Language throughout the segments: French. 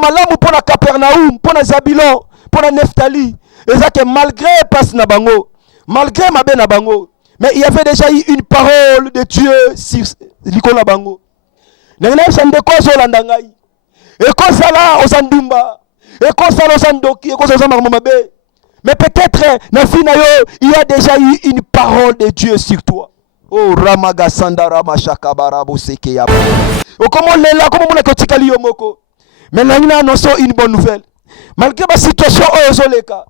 malamu pour la Capernaum, pour la Zabilon, pour la Nephtali. Et ça que malgré passe na bango, malgré ma na bango, mais il y avait déjà eu une parole de Dieu sur l'icône bango. N'engagez pas de cause au landangai. Et cause là aux andumba, et cause là aux andoki, et cause aux amamomabe. Mais peut-être dans finayo, il y a déjà eu une parole de Dieu sur toi. Oh Ramaga Sandara Mashakabara Bosekeya. Oh comment on est là, comment on est kotikali yomoko. Mais là nous annonçons une bonne nouvelle. Malgré ma situation ozoleka.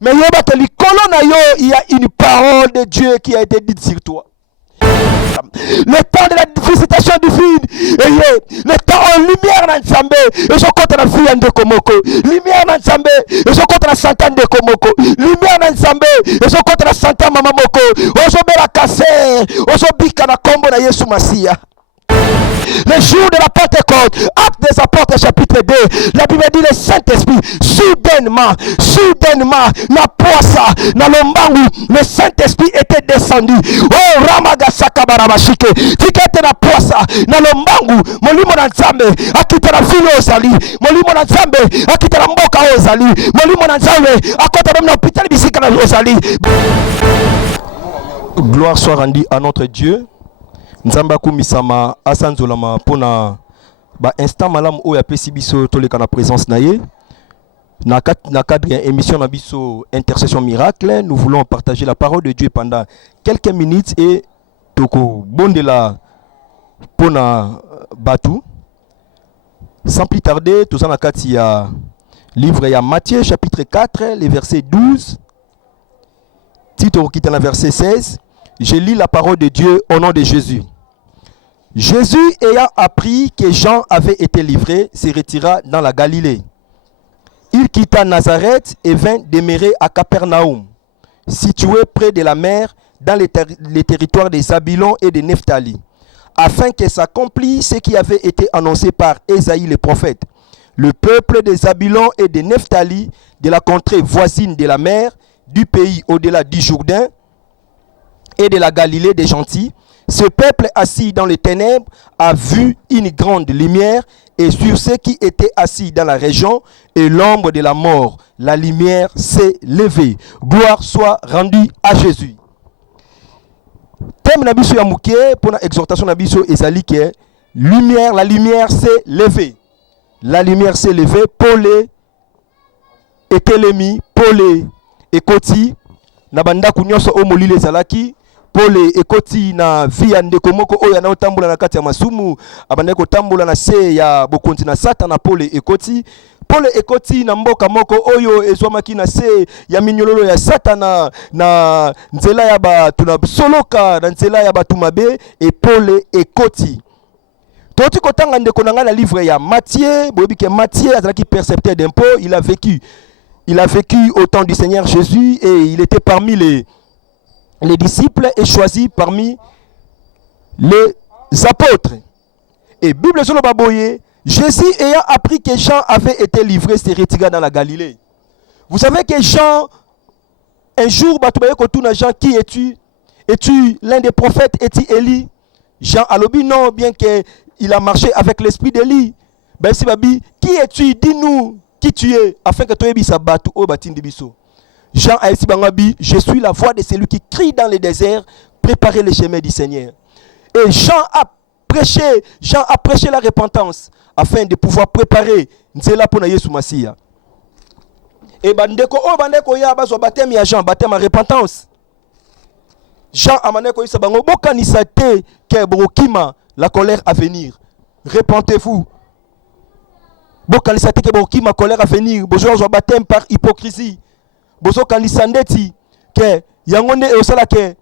Mais il y a une parole de Dieu qui a été dite sur toi. Le temps de la visitation divine, le temps en lumière dans Nzambe, et je compte la fille de Komoko, lumière dans Nzambe, et je compte la santé de Komoko, lumière dans Nzambe, et je compte la santé de Mamamoko, ozobe la kasser, ozobika na kombo na Yesu Masia. Le jour de la Pentecôte, Acte des Apôtres chapitre 2, la Bible dit le Saint-Esprit, soudainement, na poisa, na lombangu, le Saint-Esprit était descendu. Oh, Ramagasaka Baramashike, tikete na poisa, na lombangu, molimo na Nzambe, akita na vile ozali, molimo na Nzambe, akita na mboka ozali, molimo na Nzambe, akota na hôpital bisika na ozali. Gloire soit rendue à notre Dieu. Nzamba kumisama asanzolama pona ba instant malam o ya pesi biso toleka na présence na ye na cadre émission na biso intercession miracle. Nous voulons partager la parole de Dieu pendant quelques minutes et toko bondela pona batu sans plus tarder. Tout ça na kati ya livre ya Matthieu chapitre 4 les versets 12 titre qui est dans verset 16. Je lis la parole de Dieu au nom de Jésus. Jésus, ayant appris que Jean avait été livré, se retira dans la Galilée. Il quitta Nazareth et vint demeurer à Capernaum, situé près de la mer, dans les territoires des Zabilon et de Nephtali, afin que s'accomplisse ce qui avait été annoncé par Ésaïe le prophète. Le peuple des Zabilon et de Nephtali, de la contrée voisine de la mer, du pays au-delà du Jourdain, et de la Galilée des gentils, ce peuple assis dans les ténèbres a vu une grande lumière, et sur ceux qui étaient assis dans la région et l'ombre de la mort, la lumière s'est levée. Gloire soit rendue à Jésus. Thème nabiso ya muke pour la exhortation nabiso ezali ke lumière, la lumière s'est levée. La lumière s'est levée. Paul et Telemi, Paul et Koti, nabanda kunyoso o molile zalaki. Paul ekoti na via ndeko moko oyo na otambola na kati ya masumu abande ko tambola na se ya bokonzi na satana. Paul ekoti na mboka moko oyo ezwamaki na se ya minyololo ya satana na nzela ya batu na soloka na nzela ya batu mabe. Et Paul ekoti toti kotanga ndeko na nga na livre ya Matthieu. Boyebi ke Matthieu azalaki percepteur d'impôt. Il a vécu au temps du Seigneur Jésus et il était parmi les disciples et choisi parmi les apôtres. Et Bible sur le baboye, Jésus ayant appris que Jean avait été livré, se retira dans la Galilée. Vous savez que Jean, un jour, Jean, qui es-tu? Es-tu l'un des prophètes? Es-tu Élie? Jean a dit non, bien qu'il a marché avec l'esprit d'Élie. Ben si babi, qui es-tu? Dis-nous qui tu es, afin que tu aies sa batu au batin de biso. Jean a dit, je suis la voix de celui qui crie dans les déserts, préparez les chemins du Seigneur. Et Jean a prêché la repentance afin de pouvoir préparer Nzela pour Yesu Masia. Et bandeko ya bazo baptême ya Jean, baptême à repentance. Jean a mané ko isabango bokanisa te ke borokima la colère à venir. Repentez-vous. Bokanisa te ke borokima colère à venir. Bozo baptême par hypocrisie. Bozo kanisa ndeti ke yangonde e osala ke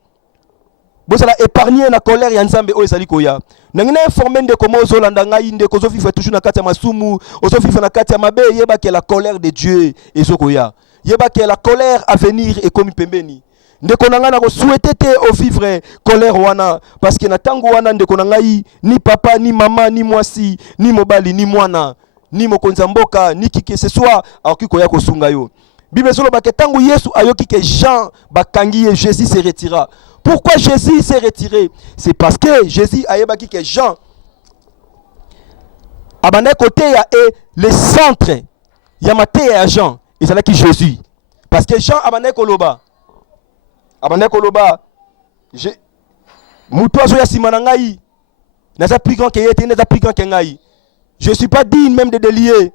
bozala épargner na colère ya Nzambe o ezali koya. Nangina informer de comment ozolanda ngai nde kozo fifa toujours na kati ya masumu, ozo fifa na kati ya mabe yeba ke la colère de Dieu ezokoya. Yeba ke la colère à venir et comme pembeni. Ndeko nanga na ko souhaiter te au vivre colère wana parce que na tango wana ndeko ngai ni papa ni mama ni mwasi ni mobali ni mwana ni mokonza mboka ni qui que ce soit akiko ya kosunga yo. Bible solo ba ketangu Yesu ayoki que Jean bakangi et Jésus se retira. Pourquoi Jésus s'est retiré? C'est parce que Jésus a yebaki que Jean abanda côté ya et le centre ya maté ya Jean ezala ki Jésus parce que Jean abanda koloba je muto azo ya sima na ngai naza plus grand que yete naza plus grand que ngai je suis pas digne même de délier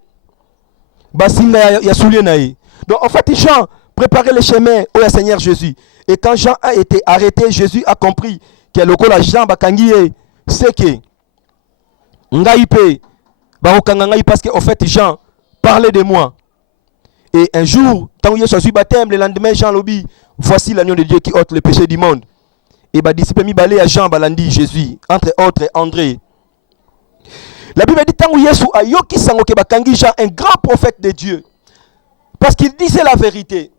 basinga ya soulier naï. Donc en fait Jean préparait le chemin au Seigneur Jésus et quand Jean a été arrêté Jésus a compris que le kola Jean bakangié c'est que ngai pe bakokanga ngai parce que en fait Jean parlait de moi. Et un jour tant que Jésus baptême le lendemain Jean lobi voici l'agneau de Dieu qui ôte le péché du monde. Et ba disciple mi balé à Jean balandi Jésus entre autres André. La Bible dit tant que Jésus a yoki sango ke bakangi Jean un grand prophète de Dieu. Parce qu'il disait la vérité.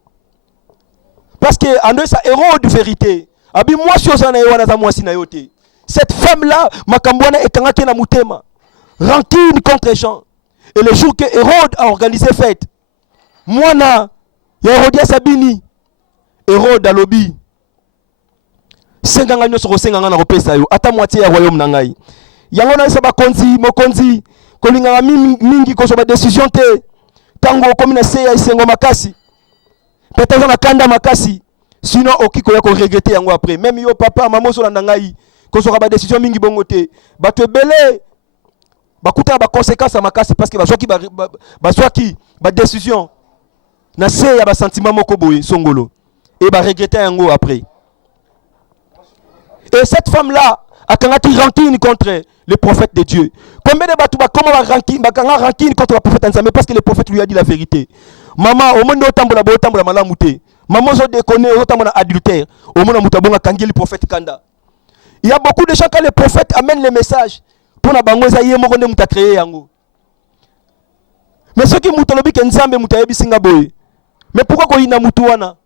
Parce que en eux ça héros de vérité. Abi moi si osana yoana za moi sinayote. Cette femme là makambwana ekangaki na mutema. Rancune contre Jean. Et le jour que Hérode a organisé fête, moi na Hérodias Sabini, Hérode alobi. Senganga nyoso ko senganga na kopesa yo. Ata moitié ya royaume na ngai. Yango na saba konzi mokonzi kolinga mingi ko so ba décision te. Tango komi na se ya isengo makasi. Peut-être na kanda makasi. Sinon okiko ya ko regretter yango après. Même yo papa maman so na ngai ko so ba décision mingi bongo te. Ba te belé bakuta ba conséquences makasi parce que bazwaki ba décision na se ya ba sentiment moko boye songolo et ba regretter yango après. Et cette femme là a kangati rancune contre le prophète de Dieu. Combien de batou ba comment ba rancune contre le prophète Nzambe parce que le prophète lui a dit la vérité. Maman au monde otambola bo otambola malamu te. Maman zo déconner otambola adultère. Au monde mutabonga kangi le prophète kanda. Il y a beaucoup de gens quand le prophète amène le message pour na bango za yé moko nde muta créer yango. Mais ceux qui mutolobi ke Nzambe mutayebi singa boy. Mais pourquoi ko ina mutu wana?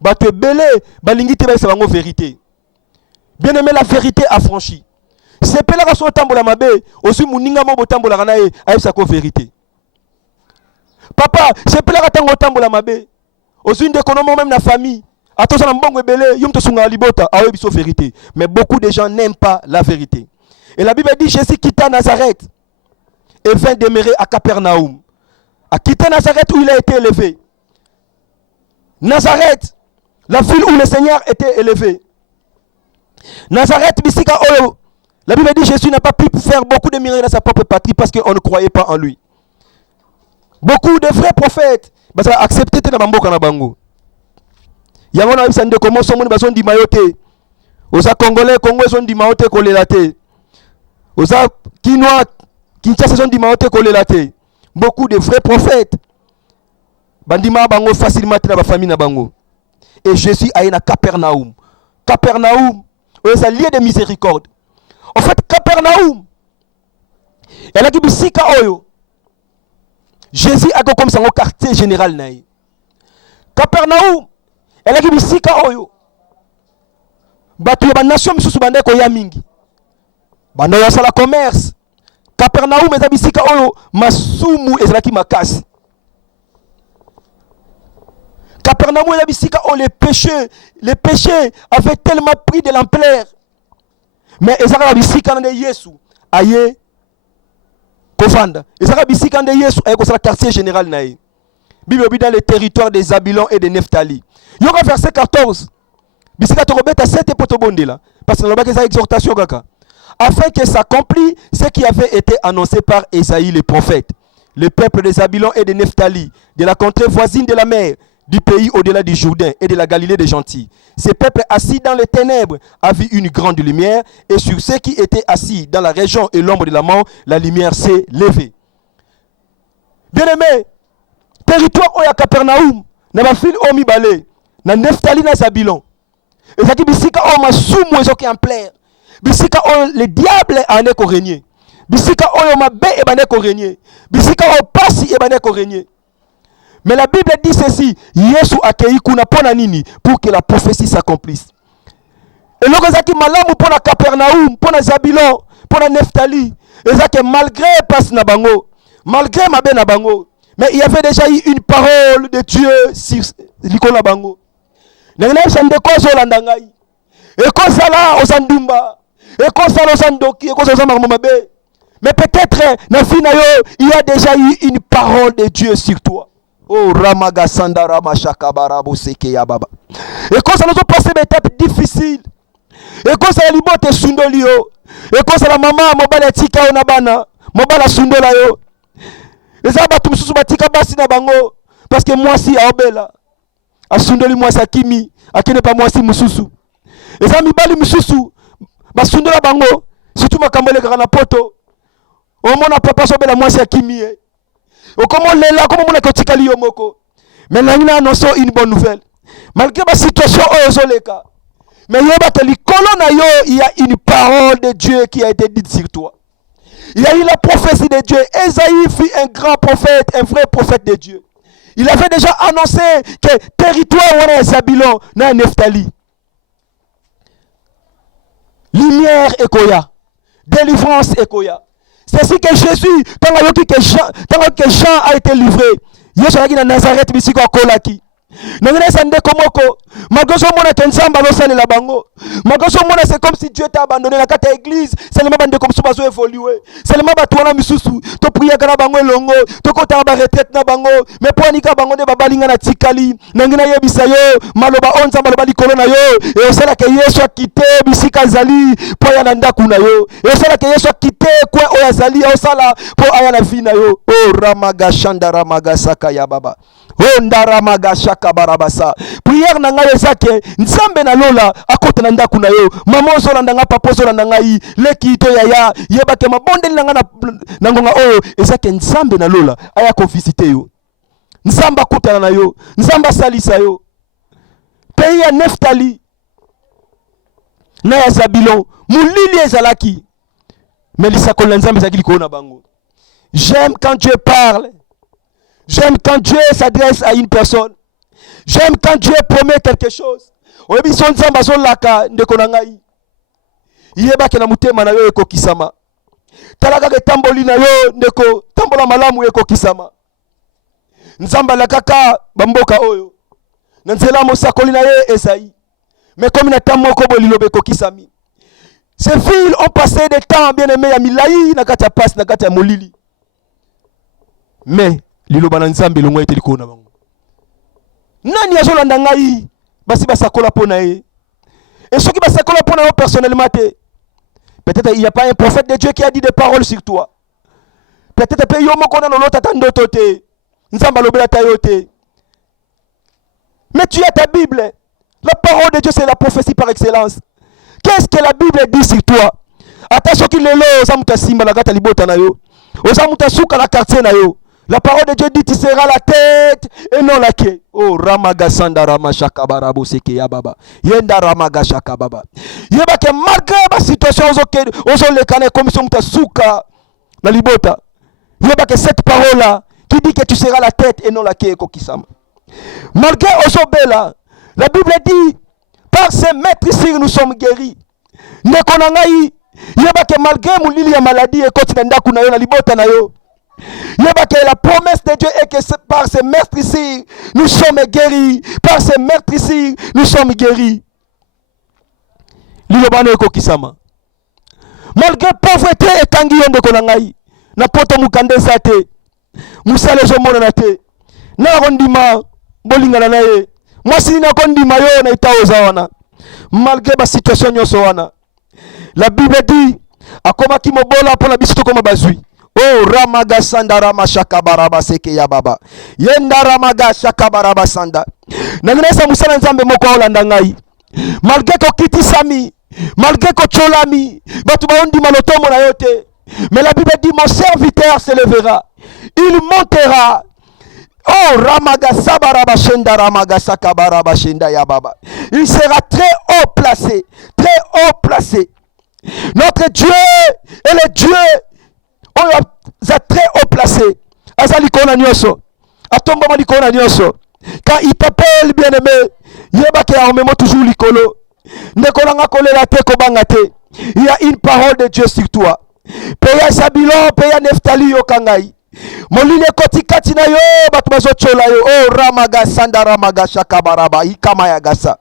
Ba te belé balingi te ba sa bango vérité. Bien aimé, la vérité affranchie. C'est pas la raison tambola mabe, aussi muninga mo botambola kanae, aïe sa ko vérité. Papa, c'est pas la raison tambola mabe, aussi une déconomie même la famille. Attention à mbongo belé, yum to sunga libota, aïe biso vérité. Mais beaucoup de gens n'aiment pas la vérité. Et la Bible dit Jésus quitta Nazareth et vint demeurer à Capernaum. A quitté Nazareth où il a été élevé. Nazareth, la ville où le Seigneur était élevé. Nazareth, bisika oyo. La Bible dit Jésus n'a pas pu faire beaucoup de miracles dans sa propre patrie parce qu'on ne croyait pas en lui. Beaucoup de vrais prophètes ont accepté de mboka na bango. Yango na bisande comment son monde bason di mayote. Oza congolais congolais son di mayote kolelate. Oza kinois Kinshasa son di mayote kolelate. Beaucoup de vrais prophètes bandima bango facilement na ba famille na bango. Et Jésus a na Capernaum. Capernaum c'est un lieu de miséricorde. En fait, Capernaum, elle a dit bisika oyo. Jésus a comme ça au quartier général naï. Capernaum, elle a dit bisika oyo. Batu ya nation misusu bande ko ya mingi. Banda ya sala commerce. Capernaum eza bisika oyo masumu ezalaki makasi. Capernaum eza bisika oyo les péchés avaient tellement pris de l'ampleur. Mais ezaka bisika na Yesu aye kofanda. Ezaka bisika na Yesu aye ko sala quartier général naï. Bible dit dans les territoires des Zabulon et de Nephtali. Yoka verset 14. Bisika to robeta 7 potobondela parce que là-bas ça exhortation kaka. Afin que s'accomplisse ce qui avait été annoncé par Ésaïe le prophète. Le peuple des Zabulon et de Nephtali, de la contrée voisine de la mer, du pays au-delà du Jourdain et de la Galilée des gentils. Ces peuples assis dans les ténèbres a vu une grande lumière, et sur ceux qui étaient assis dans la région et l'ombre de la mort, la lumière s'est levée. Bien-aimé, territoire oya Capernaum, na ba fil o mibale, na Nephtali na Zabulon. Et ça qui bisika o masumu ezoki en plaire. Bisika o le diable en est régner. Bisika o mabe e bane ko régner. Bisika o pasi e bane ko régner. Mais la Bible dit ceci, Yesu akei kuna pona nini pour que la prophétie s'accomplisse. Et le gazaki malamu pona Capernaum, pona Zabulon, pona Nephtali, et ça que malgré passe na bango, malgré mabe na bango, mais il y avait déjà eu une parole de Dieu sur l'icône bango. Nengna sande ko so landangai. E ko sala osandumba, e ko sala osandoki, e ko so sama mabe. Mais peut-être, il y a déjà eu une parole de Dieu sur toi. Oh, Ramaga Sandara Mashakabarabo Sekeya Baba. Et quand ça nous a passé des étapes difficiles, et quand ça a libote Sundolio, et quand ça la maman, Mobala Tika Onabana, Mobala Sundola yo. Et ça va tout me batika basi na bango, parce que moi si Aobela, a Sundoli moi sa Kimi, a qui n'est pas moi si Mususu. Et ça mi bali Mususu, ba Sundola bango, surtout ma kambele kana poto. O mona papa sobela moi sa Kimi. O comment lela, comment mona kotikali yo moko. Mais là, il a annoncé une bonne nouvelle. Malgré la situation ozoleka. Mais il y a une parole de Dieu qui a été dite sur toi. Il y a eu la prophétie de Dieu. Ésaïe fut un grand prophète, un vrai prophète de Dieu. Il avait déjà annoncé que territoire on est Zabulon, na Nephtali. Lumière et koya. Délivrance et koya. C'est ainsi que Jésus, tant que Jean a été livré, Yesu alaki na Nazareth bisiko akolaki. Nangene sande komoko. Magoso mona tensamba losale la bango. Magoso mona c'est comme si Dieu t'a abandonné la carte église. C'est le même bande comme sobazo évoluer. C'est le même batouana misusu. To prier kana bango longo. To kota ba retraite na bango. Mais pour anika bango de babalinga na tikali. Nangena yebisa yo. Maloba onza maloba likolo na yo. Et osala ke Yesu a quitté bisika zali. Po ya nanda kuna yo. Et osala ke Yesu a quitté kwa oya zali. Osala po aya na vie na yo. Oh ramaga shanda ramaga saka ya baba. Ondaramaga shaka barabasa. Prière nanga yezake nzambe na lola akota na ndaku na yo. Mama ozola ndanga papa ozola ndanga yi leki to yaya yebake mabondeli nanga na ngonga oyo ezake nzambe na lola aya ko visiter yo. Nzamba kota na yo, nzamba salisa yo. Pays ya Nephtali na ya Zabulon mulili ezalaki. Mais lisakola nzambe zakili ko na bango. J'aime quand Dieu parle. J'aime quand Dieu s'adresse à une personne. J'aime quand Dieu promet quelque chose. Oyebi son nzamba son laka ndeko na ngai. Yeba ke na mutema na yo ekokisama. Talaka ke tamboli na yo ndeko tambola malamu ekokisama. Nzamba la kaka bamboka oyo. Na nzela mosakoli na ye Esaïe. Mais comme na tamoko bolilo bekokisami. Ces filles ont passé des temps bien aimés à Milaï na kati ya passe na kati ya molili. Mais liloba na nzambe longo ete likona bango. Nani azolanda ngai basi basakola pona ye. Et ceux qui basakola pona yo personnellement te. Peut-être il n'y a pas un prophète de Dieu qui a dit des paroles sur toi. Peut-être pe yo moko na lolota tandoto te. Nzamba lobela ta yo te. Mais tu as ta Bible. La parole de Dieu c'est la prophétie par excellence. Qu'est-ce que la Bible dit sur toi? Attention qu'il le lo osamuta simba la gata libota na yo. Osamuta suka la quartier na yo. La parole de Dieu dit tu seras la tête et non la queue. Oh ramaga sanda ramashaka barabo seke ya baba. Yenda ramaga shaka baba. Yeba ke malgré la situation ozo le kane commission muta suka na libota. Yeba ke cette parole là qui dit que tu seras la tête et non la queue kokisama. Malgré ozo bela, la Bible dit par ses maîtrises nous sommes guéris. Neko na ngai yeba ke malgré mulili ya maladie et kotina ndaku na yo na libota na yo. La promesse de Dieu est que par ces meurtres ici, nous sommes guéris. Par ces meurtres ici, nous sommes guéris. Malgré pauvreté et tangi yonde konangai, na poto mukande sate, musale jomona na te, na rondima bolingana na ye, mwasi na kondima yo na itaoza wana. Malgré la situation nyoso wana, la Bible dit, akoma kimobola pour la biso koma bazui. Oh ramaga sanda ramashaka baraba seke ya baba. Yenda ramaga shaka baraba sanda. Nanginesa musala nzambe moko olanda ngai. Malgré ko kiti sami, malgré ko cholami, batu baondi malotomo na yote. Mais la Bible dit mon serviteur se lèvera. Il montera. Oh ramaga sabaraba shenda ramaga shaka baraba shenda ya baba. Il sera très haut placé, très haut placé. Notre Dieu est le Dieu on a très haut placé. Azali kona nyoso. Atomba mali kona nyoso. Quand il t'appelle bien-aimé, yeba ke armement toujours likolo. Nekona nga kolela te ko bangate. Il y a une parole de Dieu sur toi. Peya Zabulon, peya Nephtali yo kangai. Molini kotikati na yo batu bazochola yo. Oh ramaga sanda ramaga shakabaraba ikama ya gasa.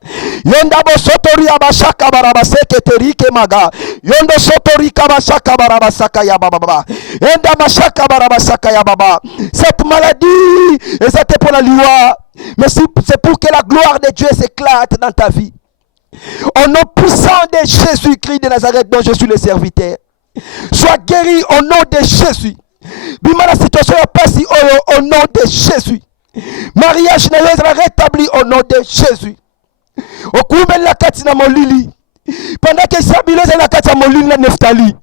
Yenda bo sotori abashaka baraba seketerike maga. Yondo sotori kabashaka baraba saka ya baba. Enda mashaka baraba saka ya baba. Cette maladie, c'était pour la loi, mais c'est pour que la gloire de Dieu s'éclate dans ta vie. Au nom puissant de Jésus-Christ de Nazareth dont je suis le serviteur. Sois guéri au nom de Jésus. Bima la situation est passée au nom de Jésus. Mariage n'est rétabli au nom de Jésus. Okume la katina molili. Pendant que Sabile est la katina molili la Neftali,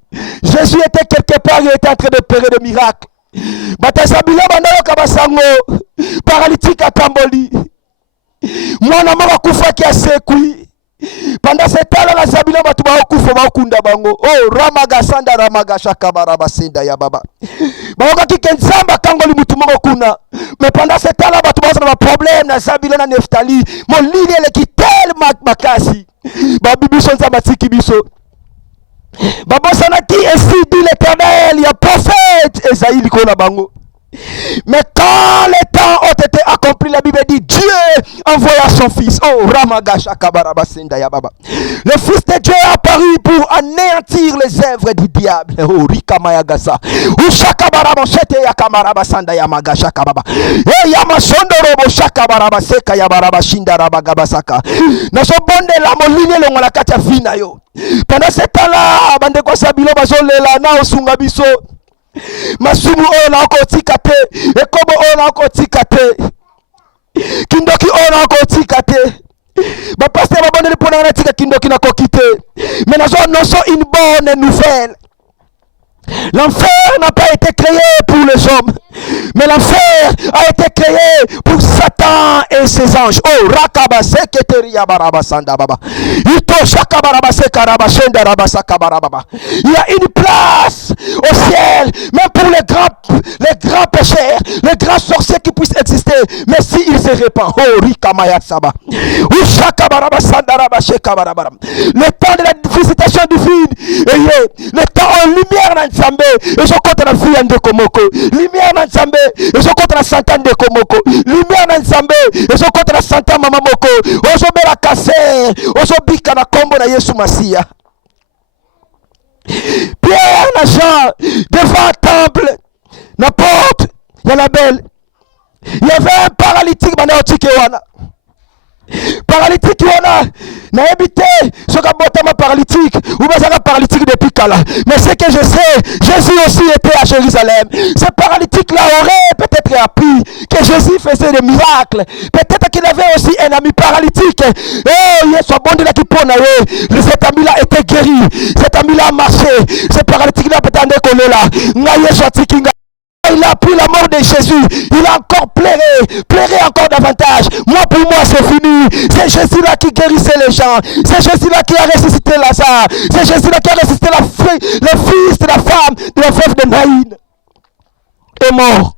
Jésus était quelque part, il était en train de opérer des miracles. Bata Sabile bandalo kabasango paralytique à Tamboli. Mwana mama kufa ki asekui. Pendant ce temps-là, la Sabila batuba okufa ba okunda bango. Oh ramaga sanda ramaga shakabaraba senda ya baba. Baoka ki kenzamba kangoli mutumo kuna. Mais pendant ce temps-là, batuba ça na problème na Sabila na Neftali. Mon ligne elle qui tellement makasi. Ba bibi sonza matiki biso. Baba sanaki ainsi dit l'Éternel, il y a prophète Esaïe likona bango. Mais quand les temps ont été accomplis, la Bible dit Dieu envoya son fils. Oh Ramagasha Kabaraba Senda ya baba. Le fils de Dieu est apparu pour anéantir les œuvres du diable. Oh Rikamaya Gasa. Ushaka baraba shete ya kamaraba sanda ya magasha kababa. Eh yamasondo robo shaka baraba seka ya baraba shinda raba gabasaka. Na so bonde la moline longo la katia fina yo. Pendant ce temps-là, bande ko sabilo bazolela na osunga biso. Masumu ona kotika te, ekobo ona kotika te, kindoki ona kotika te. Ba pasteur ba bonne pour na tika kindoki na kokite. Mais nous annonçons une bonne nouvelle. L'enfer n'a pas été créé pour les hommes, mais l'enfer a été créé pour Satan et ses anges. Oh, rakabase keteria barabasanda baba. Ito shakabarabase karabashenda rabasaka barababa. Il y a une place au ciel, même pour les grands pécheurs, les grands sorciers qui puissent exister, mais s'ils se répandent. Oh, rikamaya saba. Ushakabarabasanda rabasheka barabara. Le temps de la visitation divine, le temps en lumière dans Nzambe, et je compte la fille de Komoko. Lumière dans Nzambe, et je compte la santé de Komoko. Lumière dans Nzambe, et je compte la santé Mamamoko. Ozobe la kasser, ozobika na kombo na Yesu Masia. Pierre na Jean, devant le temple, la porte, il y a la belle. Il y avait un paralytique, paralytique wana na habité ce que paralytique ou bien paralytique depuis Kala. Mais ce que je sais, Jésus aussi était à Jérusalem. Ce paralytique là aurait peut-être appris que Jésus faisait des miracles. Peut-être qu'il avait aussi un ami paralytique. Oh, il soit bon de la qui cet ami là était guéri. Cet ami là a marché. Ce paralytique là peut-être qu'on est là. Il a pris la mort de Jésus. Il a encore pleuré encore davantage. Moi, pour moi, c'est fini. C'est Jésus-là qui guérissait les gens. C'est Jésus-là qui a ressuscité Lazare. C'est Jésus-là qui a ressuscité le fils de la femme, de la veuve de Naïn. Est mort.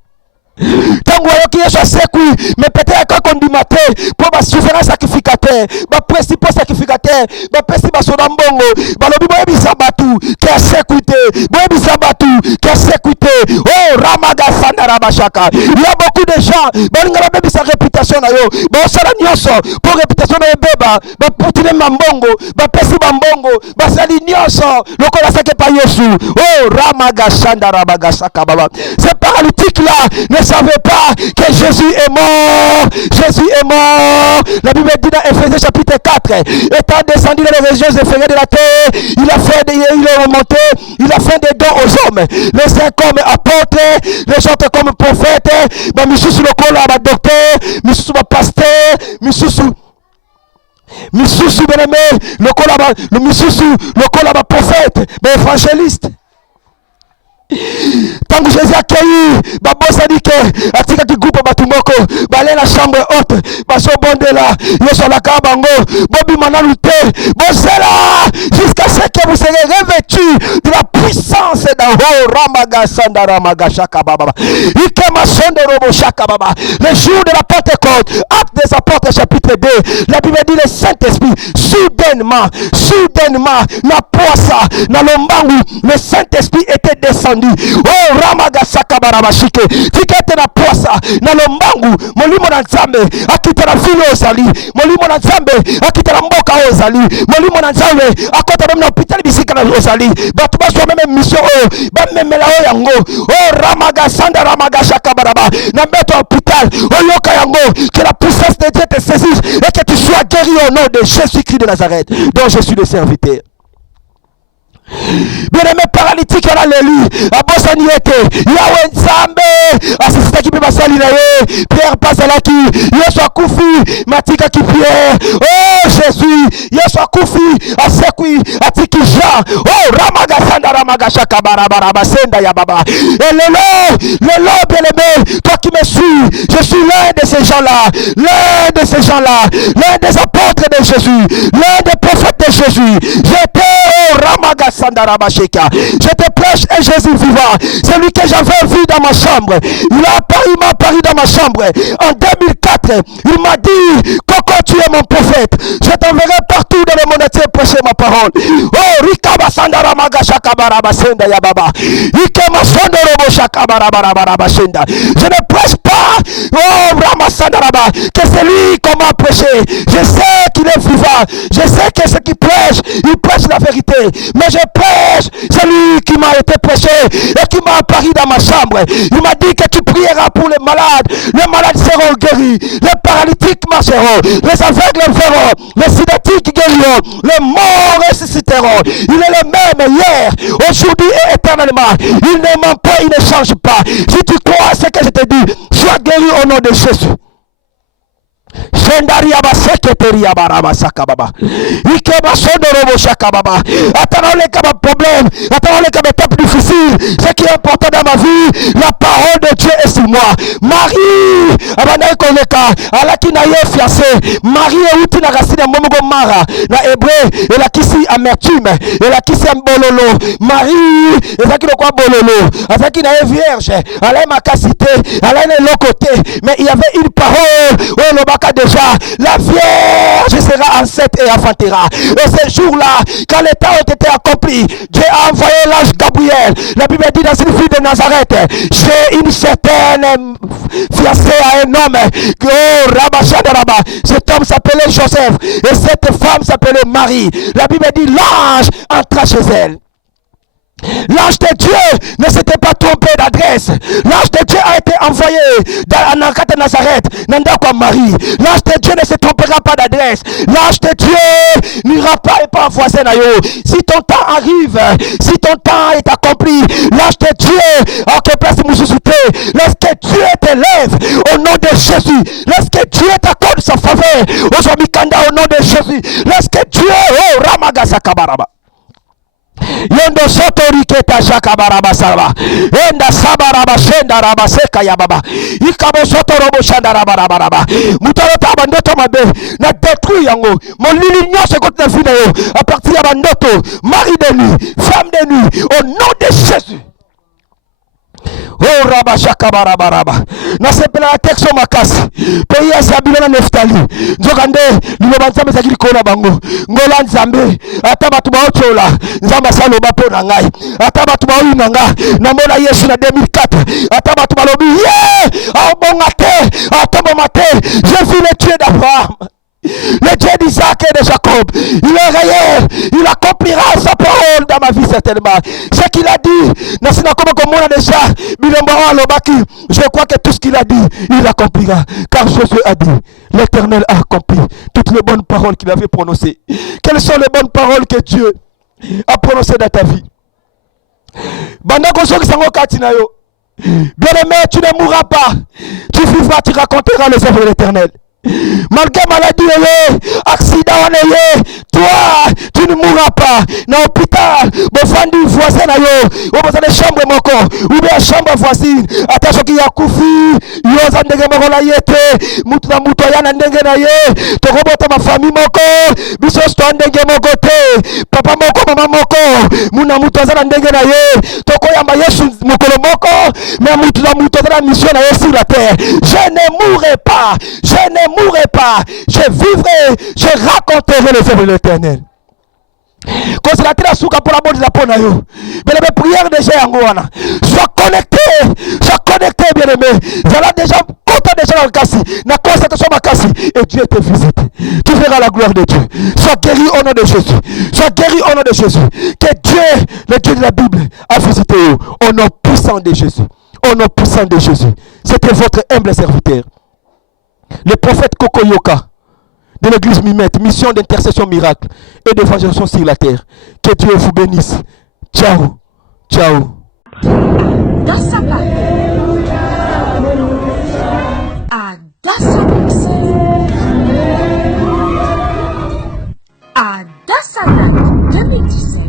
Tango yoki yesu asekui, mais peut-être quand on dit matin pour ma souverain sacrificateur, ma principal sacrificateur, ma principal sonambongo, ma lobi boye bisabatu, qui a sécurité, boye bisabatu, qui a sécurité. Oh ramaga sanda rabashaka. Il y a beaucoup de gens, balingala bebi sa réputation na yo, ba osala nyonso pour réputation na beba, ba putine mambongo, ba pesi bambongo, ba sali nyonso, lokola sake pa Yesu. Oh ramaga sanda rabagashaka baba. Ce paralytique là ne savait pas que Jésus est mort. Jésus est mort. La Bible dit dans Éphésiens chapitre 4, étant descendu dans les régions inférieures de la terre, il est remonté, il a fait des dons aux hommes. Les uns comme apôtres, les autres comme prophètes, misusu lokola ba docteur, misusu ba pasteur, misusu bien-aimé, le misusu lokola ba prophète, ba évangéliste. Tant que Jésus a accueilli, Babos a dit que atika ki groupe batumoko, balé la chambre haute, baso bonde là, yeso la kabango, bobi manalute, bosela, jusqu'à ce que vous serez réveillés. revêtus de la puissance d'en haut. Ramagasanda Ramagashaka Baba. Ikemasonde Robo Shaka Baba. Le jour de la Pentecôte, Actes des Apôtres chapitre 2, la Bible dit le Saint-Esprit, soudainement, na poisa, na lombangu, le Saint-Esprit était descendu. Oh Ramagasaka Barabashike. Tikete na poisa, na lombangu, molimo na nzambe, akita na filo ozali, molimo na nzambe, akita na mboka ozali, molimo na nzambe, akota même na hôpital bisika na ozali, batu baswa même mission oh, ba memela o yango, oh Ramagasanda Ramagashaka Baraba, na beto hôpital, oh yoka yango, que la puissance de Dieu te saisisse et que tu sois guéri au nom de Jésus-Christ de Nazareth, dont je suis le serviteur. Bien-aimé paralytique, alléluia. Abosani était Yahweh Nzambe. Assisté qui peut passer à l'inaye. Pierre passe à la qui. Yesu Koufi. Matika qui Pierre. Oh Jésus. Yesu Koufi. Asekui. Atiki Jean. Oh Ramagasanda Ramagashaka Barabara. Senda Yababa. Et le long bien-aimé. Toi qui me suis. Je suis l'un de ces gens-là. L'un de ces gens-là. L'un des apôtres de Jésus. L'un des prophètes de Jésus. J'étais au Ramagasanda. Je te prêche un Jésus vivant, celui que j'avais vu dans ma chambre. Il a apparu dans ma chambre en 2004. Il m'a dit: Coco, tu es mon prophète, je t'enverrai partout dans le monde entier prêcher ma parole. Oh Rikaba Sandara Magashaka Barabasenda Yababa. Ikema Sondorobo Shaka Barabarabasenda. Je ne prêche pas, oh Ramasandaraba, que c'est lui qu'on m'a prêché. Je sais qu'il est vivant, je sais que ce qu'il prêche, il prêche la vérité. Mais je prêche celui qui m'a été prêché et qui m'a apparu dans ma chambre. Il m'a dit que tu prieras pour les malades seront guéris, les paralytiques marcheront, les aveugles verront, les sidatiques guériront, les morts ressusciteront. Il est le même hier, aujourd'hui et éternellement. Il ne ment pas, il ne change pas. Si tu crois à ce que je te dis, sois guéri au nom de Jésus. Shendaria baseketeria baraba sakababa. Ikeba sondorobo shakababa. Attends les cas de problème, attends les cas d'étapes difficiles. Ce qui est important dans ma vie, la parole de Dieu est sur moi. Marie, abanaye koneka, alaki na ye fiancé. Marie est uti na racine momogo mara. Na hébreu, elle a kisi amertume, elle a kisi bololo. Marie, ezaki le quoi bololo. Azaki na ye vierge, elle a makasité, elle a le côté, mais il y avait une parole. Oh le déjà, la Vierge sera enceinte et enfantera. Et ce jour-là, quand les temps ont été accomplis, Dieu a envoyé l'ange Gabriel. La Bible dit dans une fille de Nazareth, j'ai une certaine fiancée à un homme. Oh, Rabba. Cet homme s'appelait Joseph et cette femme s'appelait Marie. La Bible dit l'ange entra chez elle. L'ange de Dieu ne s'était pas trompé d'adresse. L'ange de Dieu a été envoyé dans Nazareth, Nandakwa Marie. L'ange de Dieu ne se trompera pas d'adresse. L'ange de Dieu n'ira pas et pas voisin à yo. Si ton temps arrive, si ton temps est accompli, l'ange de Dieu, en que place moussouté, lorsque Dieu t'élève au nom de Jésus, lorsque Dieu t'accorde sa faveur, au nom de Jésus, lorsque Dieu, oh Ramagasa Kabaraba. Yondo sotori keta shaka baraba salaba. Enda sabaraba shenda raba seka ya baba. Ikabo sotorobo shanda raba raba raba. Mutaro taba ndoto mabe na détruit yango. Mon lili nyose kote na fina yo. À partir ya bandoto, mari de nuit, femme de nuit, au nom de Jésus. Oh Rabba Shaka Barabaraba. Na sepela texo makasi. Pays ya Sabila na Neftali. Nzokande liloba nzambe zakili kona bango. Ngola nzambe ata batu baochola. Nzamba salo bapo na ngai. Ata batu baoyi na nga. Na mona Yesu na 2004. Ata batu balobi yeah! Aobongate, atobomate. Je vis le Dieu d'Abraham. Le Dieu d'Isaac et de Jacob, il est réel, il accomplira sa parole dans ma vie certainement. Ce qu'il a dit, je crois que tout ce qu'il a dit, il accomplira. Car Jésus a dit, l'Éternel a accompli toutes les bonnes paroles qu'il avait prononcées. Quelles sont les bonnes paroles que Dieu a prononcées dans ta vie? Bien-aimé, tu ne mourras pas, tu vivras, tu raconteras les œuvres de l'Éternel. Malgré maladie, accident, toi, tu ne ne mourra pas. Dans l'hôpital, bon fandi voisin na yo, ou besoin de chambre moko, ou bien chambre voisine. Attention qu'il y a koufi, yo za ndenge moko la yete, mutu na mutu ya na ndenge na ye. To robota ma famille moko, biso sto ndenge moko te. Papa moko, mama moko, muna mutu za na ndenge na ye. To koyamba Yesu mukolo moko, mais mutu na mutu za na mission na ye sur la terre. Je ne mourrai pas, je ne mourrai pas. Je vivrai, je raconterai les œuvres de l'Éternel. Consolateur la souka pour la mort de la ponayo. Mais les prières déjà en Goana. Sois connecté, bien aimé. Voilà déjà content déjà dans le cassi. Na constatation ma cassi. Et Dieu te visite. Tu verras la gloire de Dieu. Sois guéri au nom de Jésus. Sois guéri au nom de Jésus. Que Dieu, le Dieu de la Bible, a visité vous. Au nom puissant de Jésus. Au nom puissant de Jésus. C'était votre humble serviteur. Le prophète Kokoyoka de l'église Mimette, mission d'intercession miracle et d'évangélisation sur la terre. Que Dieu vous bénisse. Ciao. Ciao. À Dassanak 2017,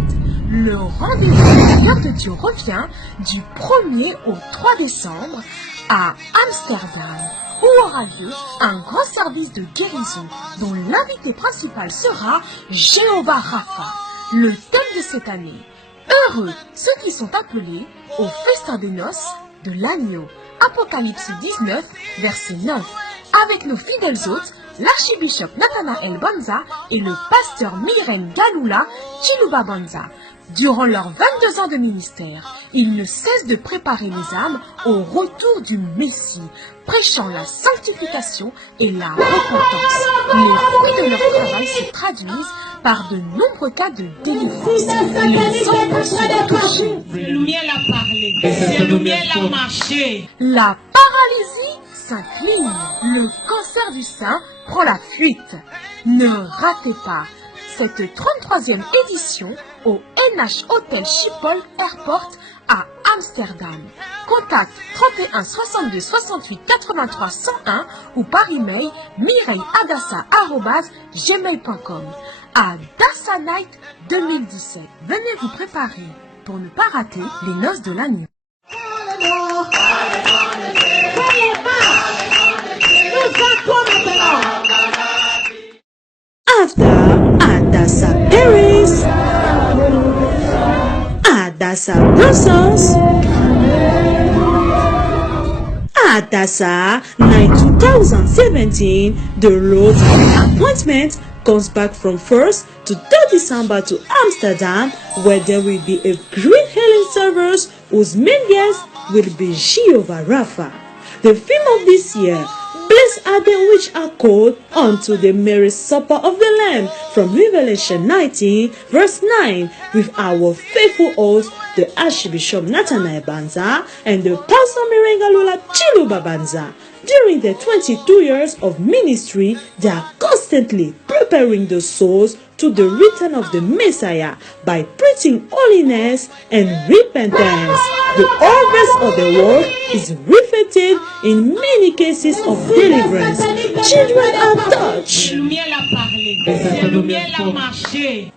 le rendez-vous du Cœur de Dieu revient du 1er au 3 décembre à Amsterdam, où aura lieu un grand service de guérison dont l'invité principal sera Jéhovah Rapha. Le thème de cette année: heureux ceux qui sont appelés au festin des noces de l'agneau. Apocalypse 19, verset 9. Avec nos fidèles hôtes, l'archibishop Nathanael Banza et le pasteur Miren Galula Chiluba Banza. Durant leurs 22 ans de ministère, ils ne cessent de préparer les âmes au retour du Messie, prêchant la sanctification et la repentance. Les fruits de leur travail se traduisent par de nombreux cas de délivrance. Les enfants sont touchés. Le miel a parlé, le miel a marché. La paralysie s'incline. Le cancer du sein prend la fuite. Ne ratez pas cette 33e édition au NH Hotel Schiphol Airport à Amsterdam. Contact 31 62 68 83 101 ou par email mireilladassa@gmail.com. À Dassa Night 2017. Venez vous préparer pour ne pas rater les noces de l'agneau. After Adassa Paris, Adassa Brussels, Adassa Night 2017, the Lord's appointment comes back from 1st to 3rd December to Amsterdam, where there will be a great healing service whose main guest will be Jehovah Rapha. The theme of this year: blessed are they which are called unto the marriage supper of the Lamb, from Revelation 19, verse 9, with our faithful host, the Archbishop Nathanael Banza and the Pastor Mirengalula Chiluba Banza. During their 22 years of ministry, they are constantly preparing the souls to the return of the Messiah by preaching holiness and repentance. The harvest of the world is reflected in many cases of deliverance. Children are touched.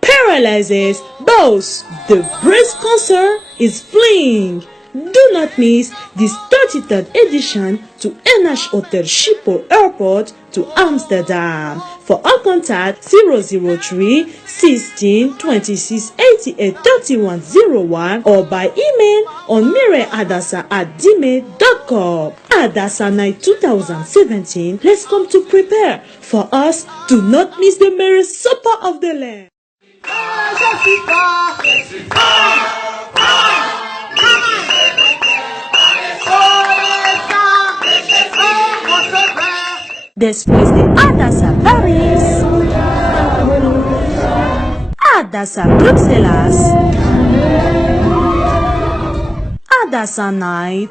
Paralyzes both. The breast cancer is fleeing. Do not miss this 33rd edition to NH Hotel Schiphol Airport to Amsterdam. For our contact 003 16 26 88 31 01 or by email on mireilladassa@gmail.com. Adassa Night 2017. Let's come to prepare for us to not miss the marriage supper of the Lamb. Después de Adassa Paris, Adassa Bruxelas, Adassa Night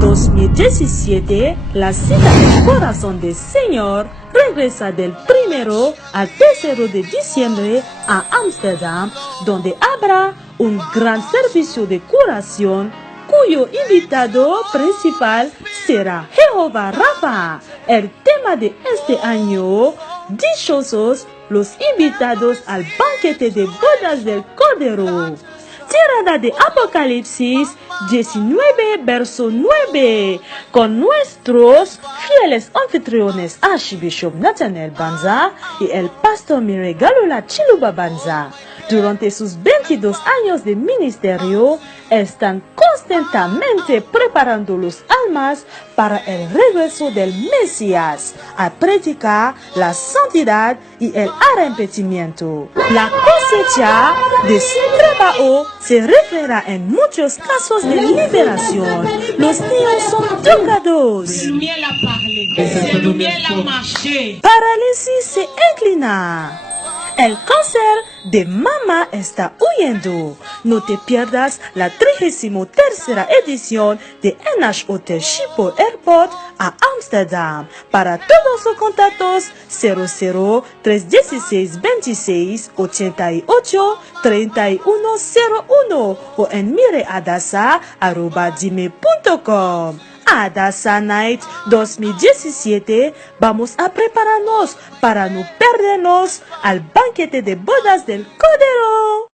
2017, la cita del corazón del Señor regresa del 1 al 3 de diciembre a Amsterdam, donde habrá un gran servicio de curación cuyo invitado principal será Jehová Rapha. El tema de este año: dichosos los invitados al banquete de bodas del Cordero. Tirada de Apocalipsis 19, verso 9, con nuestros fieles anfitriones Archbishop Nathaniel Banza y el pastor Mireille Galula Chiluba Banza. Durante sus 22 años de ministerio, están constantemente preparando los almas para el regreso del Mesías, a predicar la santidad y el arrepentimiento. La cosecha de su trabajo se refleja en muchos casos de liberación. Los niños son tocados. Le miel a parlé, c'est le miel a marché. Parálisis se inclina. El cáncer de mama está huyendo. No te pierdas la 33ª edición de NH Hotel Schiphol Airport a Amsterdam. Para todos los contactos 00 316 26 88 3101 o en mireadasa@gmail.com. Adasa Night 2017, vamos a prepararnos para no perdernos al banquete de bodas del Cordero.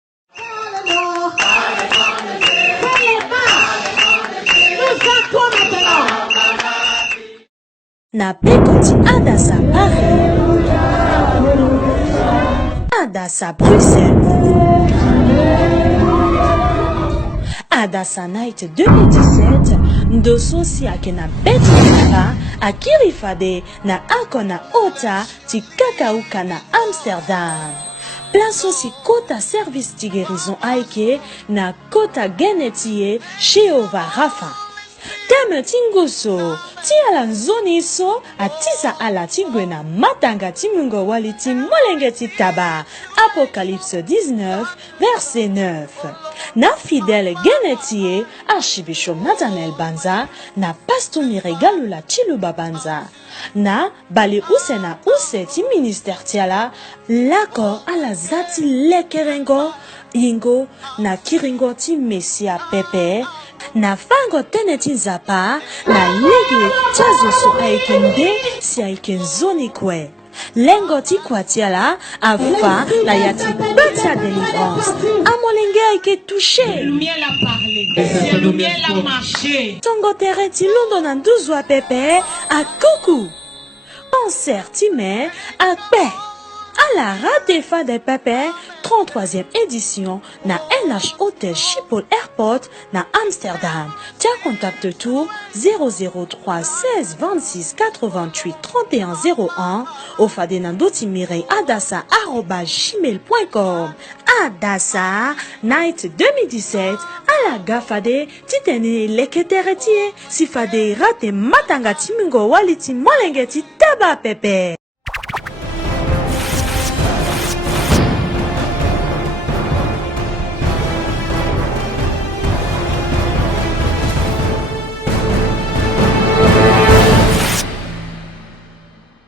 Na pekoti Adasa Paris, Adasa Bruxelles, Adasa Night 2017, ndososi ake na beti napa akirifade na ako na ota ti kakauka na Amsterdam. Place si kota service ti guérison aike na kota genetie Jehovah Rapha. Teme tinguso, ti ala nzoni so, atisa ala tigwe na matanga timungo wali ti molenge ti taba. Apocalypse 19, verset 9. Na fidèle genetie, Archbishop Nathaniel Banza, na pastor Mireille Galula Chiluba Banza. Na bale use na use ti ministère tiala, lako ala zati lekerengo, ingo na kiringo ti Mesia Pepe, na fango teneti nzapa, na lege chazo so aikende si aiken zoni kwe. Lengo ti kwatiala afa na yati bata délivrance. Amolenge aike touché. Le miel a parlé, c'est le miel a marché. Tongo tere ti londo na nduzwa pepe a kuku. Concert ti me a pe. À la Radefa des Pépés, 33e édition, na NH Hotel Schiphol Airport, na Amsterdam. Tiens, contacte tout 003 16 26 88 31 01 au fadenandoti Mireille Adasa @gmail.com. Adasa Night 2017 à la gafade titene leketeretie si fade rate matanga timingo waliti molengeti taba pepe.